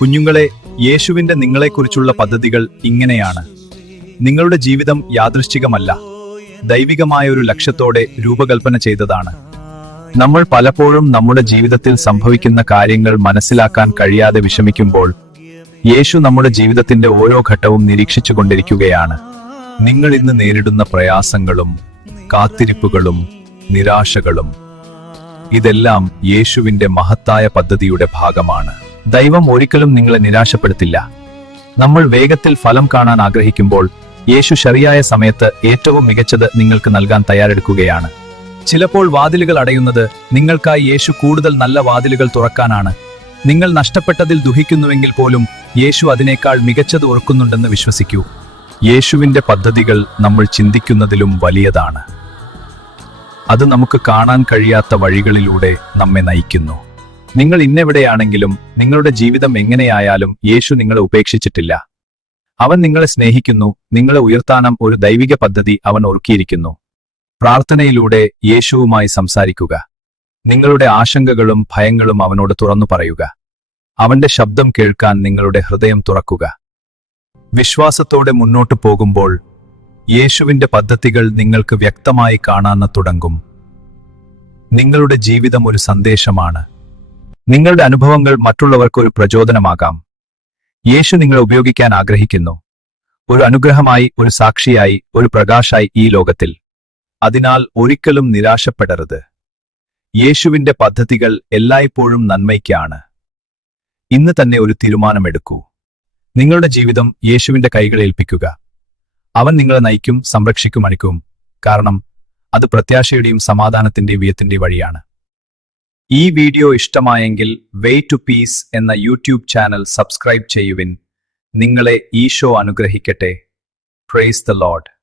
കുഞ്ഞുങ്ങളെ, യേശുവിന്റെ നിങ്ങളെക്കുറിച്ചുള്ള പദ്ധതികൾ ഇങ്ങനെയാണ്. നിങ്ങളുടെ ജീവിതം യാദൃശ്ചികമല്ല, ദൈവികമായ ഒരു ലക്ഷ്യത്തോടെ രൂപകൽപ്പന ചെയ്തതാണ്. നമ്മൾ പലപ്പോഴും നമ്മുടെ ജീവിതത്തിൽ സംഭവിക്കുന്ന കാര്യങ്ങൾ മനസ്സിലാക്കാൻ കഴിയാതെ വിഷമിക്കുമ്പോൾ യേശു നമ്മുടെ ജീവിതത്തിന്റെ ഓരോ ഘട്ടവും നിരീക്ഷിച്ചുകൊണ്ടിരിക്കുകയാണ്. നിങ്ങൾ ഇന്ന് നേരിടുന്ന പ്രയാസങ്ങളും കാത്തിരിപ്പുകളും നിരാശകളും ഇതെല്ലാം യേശുവിന്റെ മഹത്തായ പദ്ധതിയുടെ ഭാഗമാണ്. ദൈവം ഒരിക്കലും നിങ്ങളെ നിരാശപ്പെടുത്തില്ല. നമ്മൾ വേഗത്തിൽ ഫലം കാണാൻ ആഗ്രഹിക്കുമ്പോൾ യേശു ശരിയായ സമയത്ത് ഏറ്റവും മികച്ചത് നിങ്ങൾക്ക് നൽകാൻ തയ്യാറെടുക്കുകയാണ്. ചിലപ്പോൾ വാതിലുകൾ അടയുന്നത് നിങ്ങൾക്കായി യേശു കൂടുതൽ നല്ല വാതിലുകൾ തുറക്കാനാണ്. നിങ്ങൾ നഷ്ടപ്പെട്ടതിൽ ദുഃഖിക്കുന്നുവെങ്കിൽ പോലും യേശു അതിനേക്കാൾ മികച്ചത് ഓർക്കുന്നുണ്ടെന്ന് വിശ്വസിക്കൂ. യേശുവിന്റെ പദ്ധതികൾ നമ്മൾ ചിന്തിക്കുന്നതിലും വലിയതാണ്. അത് നമുക്ക് കാണാൻ കഴിയാത്ത വഴികളിലൂടെ നമ്മെ നയിക്കുന്നു. നിങ്ങൾ ഇന്നെവിടെയാണെങ്കിലും നിങ്ങളുടെ ജീവിതം എങ്ങനെയായാലും യേശു നിങ്ങളെ ഉപേക്ഷിച്ചിട്ടില്ല. അവൻ നിങ്ങളെ സ്നേഹിക്കുന്നു. നിങ്ങളെ ഉയർത്താനും ഒരു ദൈവിക പദ്ധതി അവൻ ഒരുക്കിയിരിക്കുന്നു. പ്രാർത്ഥനയിലൂടെ യേശുവുമായി സംസാരിക്കുക. നിങ്ങളുടെ ആശങ്കകളും ഭയങ്ങളും അവനോട് തുറന്നു പറയുക. അവന്റെ ശബ്ദം കേൾക്കാൻ നിങ്ങളുടെ ഹൃദയം തുറക്കുക. വിശ്വാസത്തോടെ മുന്നോട്ടു പോകുമ്പോൾ യേശുവിന്റെ പദ്ധതികൾ നിങ്ങൾക്ക് വ്യക്തമായി കാണാൻ തുടങ്ങും. നിങ്ങളുടെ ജീവിതം ഒരു സന്ദേശമാണ്. നിങ്ങളുടെ അനുഭവങ്ങൾ മറ്റുള്ളവർക്ക് ഒരു പ്രചോദനമാകാം. യേശു നിങ്ങളെ ഉപയോഗിക്കാൻ ആഗ്രഹിക്കുന്നു, ഒരു അനുഗ്രഹമായി, ഒരു സാക്ഷിയായി, ഒരു പ്രകാശായി ഈ ലോകത്തിൽ. അതിനാൽ ഒരിക്കലും നിരാശപ്പെടരുത്. യേശുവിന്റെ പദ്ധതികൾ എല്ലായ്പ്പോഴും നന്മയ്ക്കാണ്. ഇന്ന് തന്നെ ഒരു തീരുമാനമെടുക്കൂ. നിങ്ങളുടെ ജീവിതം യേശുവിന്റെ കൈകളിൽ ഏൽപ്പിക്കുക. അവൻ നിങ്ങളെ നയിക്കും, സംരക്ഷിക്കും, അണിക്കും. കാരണം അത് പ്രത്യാശയുടെയും സമാധാനത്തിന്റെയും വിജയത്തിന്റെയും വഴിയാണ്. ഈ വീഡിയോ ഇഷ്ടമായെങ്കിൽ വേ ടു പീസ് എന്ന യൂട്യൂബ് ചാനൽ സബ്സ്ക്രൈബ് ചെയ്യുവിൻ. നിങ്ങളെ ഈശോ അനുഗ്രഹിക്കട്ടെ. Praise the Lord.